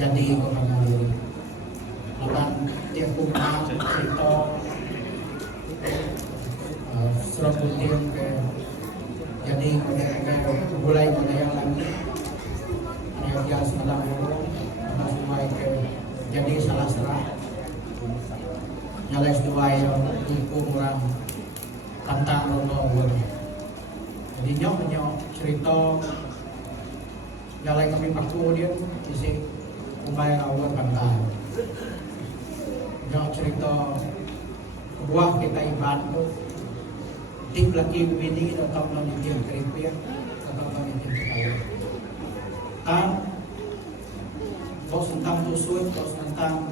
jadi kepada laban tiap kumang cerita surat putih ke jadi mulai pada yang lagi ada yang semalam semua ke jadi salah serah nyales dua yang hukum orang tantang lono jadi nyok cerita nyalai kami paku dia isi umay awal tantang nyok cerita buah kita ibadah tu tim laki bini atau non yang keripia atau non yang kaya tan bos tentang tusuk bos tentang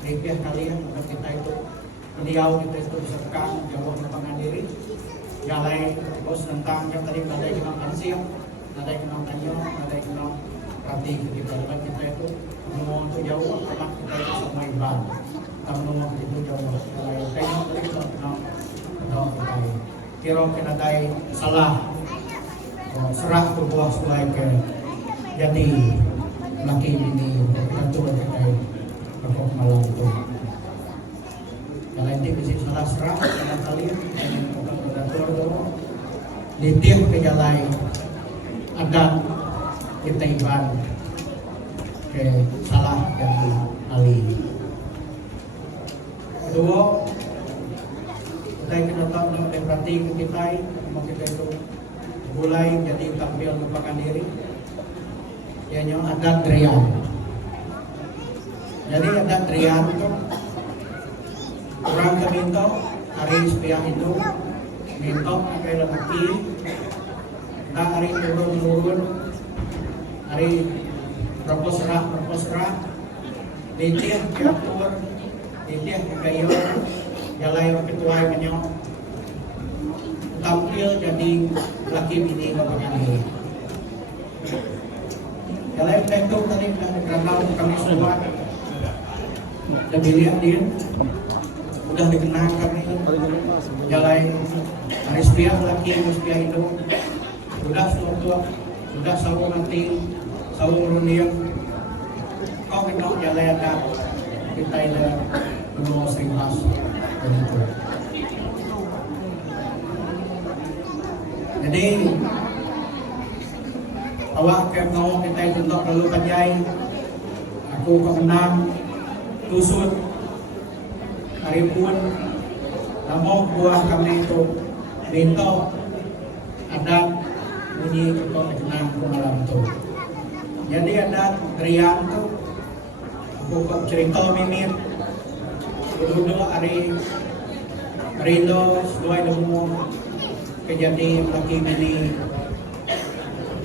keripia kalian maka kita itu beliau kita itu serkan jawab pengen diri yang lain bos tentang yang tadi ada yang kenal siap ada yang kenal tanyo ada yang kenal rati kita kita itu mau untuk jauh karena kita itu sama ibadah tamu itu jauh lain kayak tadi kita kenal kira kinaday salah serah berbuah sulai ke jadi laki ini tentu kay pagkok malam itu kalau ini bisa salah serah dengan kalian dator do ditih ke jalai adat kita iban ke salah dari ali kedua kita kenapa dengan berarti kita kita itu mulai jadi tampil merupakan diri yang adat Drian jadi adat Drian itu orang keminto hari sepiah itu minto pakai lelaki dan hari turun hari berposrah ditih diatur ditih kayu jalai ketua menyok tampil jadi laki bini bapak diri. Jalai itu tadi kerana kami semua lebih lihat dia sudah dikenal kami jalai Arispia laki Arispia itu sudah sudah selalu nanti selalu runia kau kenal jalai ada kita ini belum sering mas begitu. Jadi awak mau kita itu untuk perlu panjai aku kemenang tusut hari pun namun buah kami itu binto ada bunyi untuk kenang malam itu jadi ada Rian itu aku cerita minit dulu hari Rindo sesuai dengan kejadian laki bini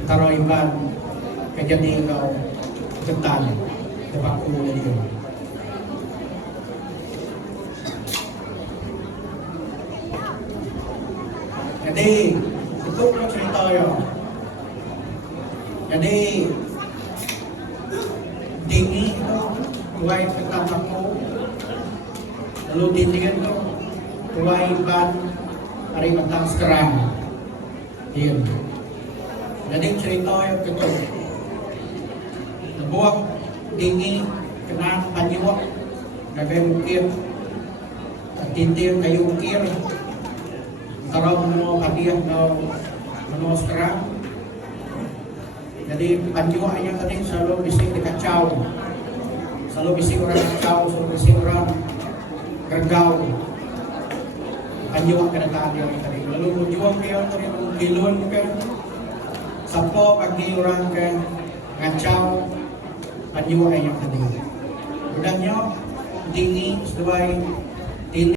taroiban kejadian kau ketan tepaku dari jadi itu cerita ya jadi tinggi itu tuai ketan aku lalu tindikan itu tuai ban hari matang sekarang iya jadi cerita yang itu buah tinggi kena panjang dari ukir tintir kayu ukir kalau mau hadiah mau sekarang jadi panjuannya tadi selalu bising dikacau selalu bising orang kacau selalu bising orang gergau panjuan kedatangan dia tadi lalu tujuan dia tadi kilun ke sapo pagi orang ke ngacau panjuan yang tadi udahnya tinggi sesuai